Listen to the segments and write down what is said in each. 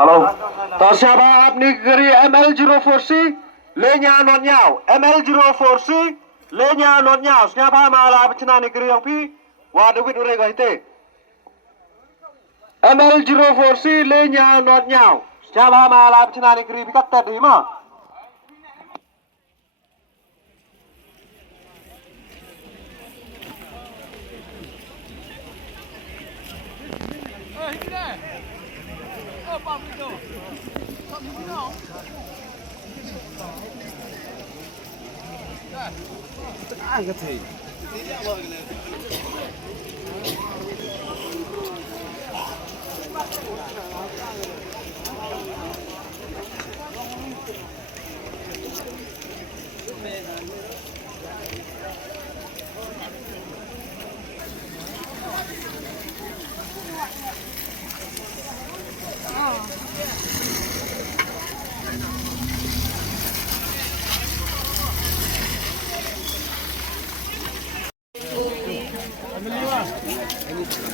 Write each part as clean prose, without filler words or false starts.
Halo. Siapa negeri ML04C lenya non nyau. ML04C lenya non nyau. Siapa malah pecina negeri yang pi waduh wit urega ite. ML04C lenya non nyau. Siapa malah pecina negeri pi katet di mah. Angkat sih.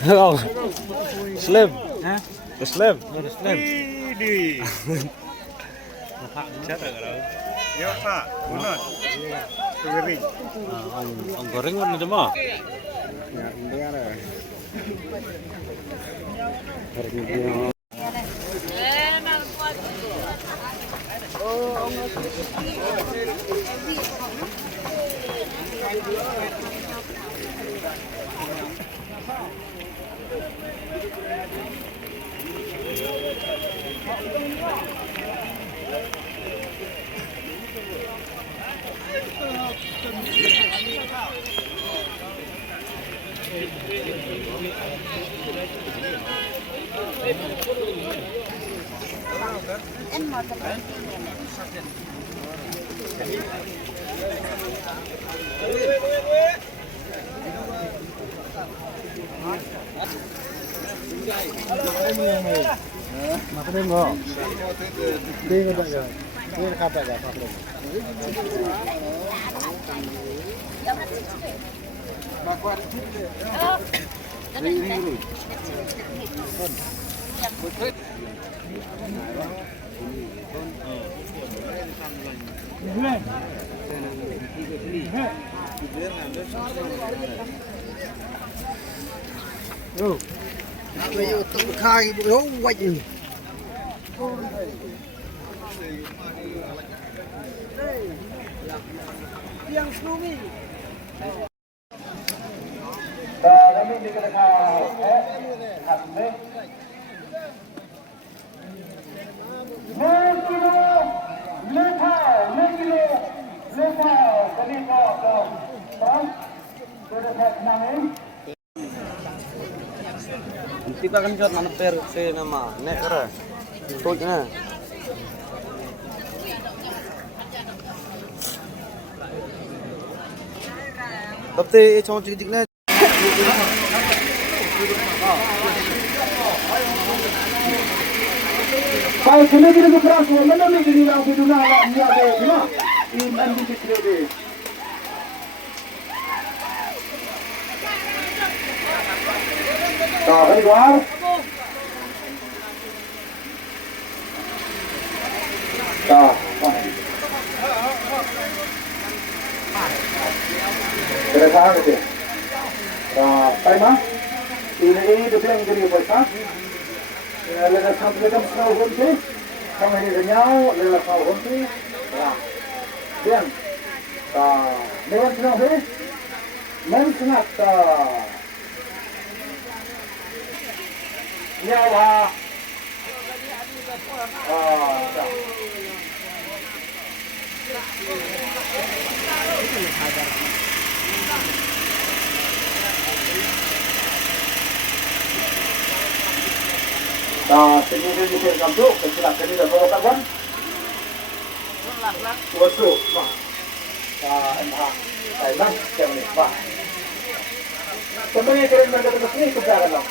Oh, slim. Hah? The slim. Udah slim. Widih. Chat agak. Ya Pak, benar. Kering. Ang goreng warna demo. Ya, ini ada. Makan enggak? Dia enggak ada. Dia kata enggak apa-apa. Oh. Bây giờ tự khai bố quay gì. Yang sumi. Kami dikatakan hasbe. Nanti pa kan jod mana per se nama nek kara. Toj na. Tapi chong chik na. Kalau kena kita berperang, mana ni jadi orang berdua nak ni ada, cuma iman di situ ada. Dari luar. Kerana apa tu? Tay mas, ini tu yang jadi apa? Lepas sampai ke sana hunti, kami ini renyau, lepas sana hunti, dan, lepas sana hunti, mensengat, nyawa, Kemudian di sini kampung, kecilan kini dah bawa kawan. Masuk, mak. Entah, Thailand, yang ni, mak. Kemudian keren mereka terus ni kejaran, mak.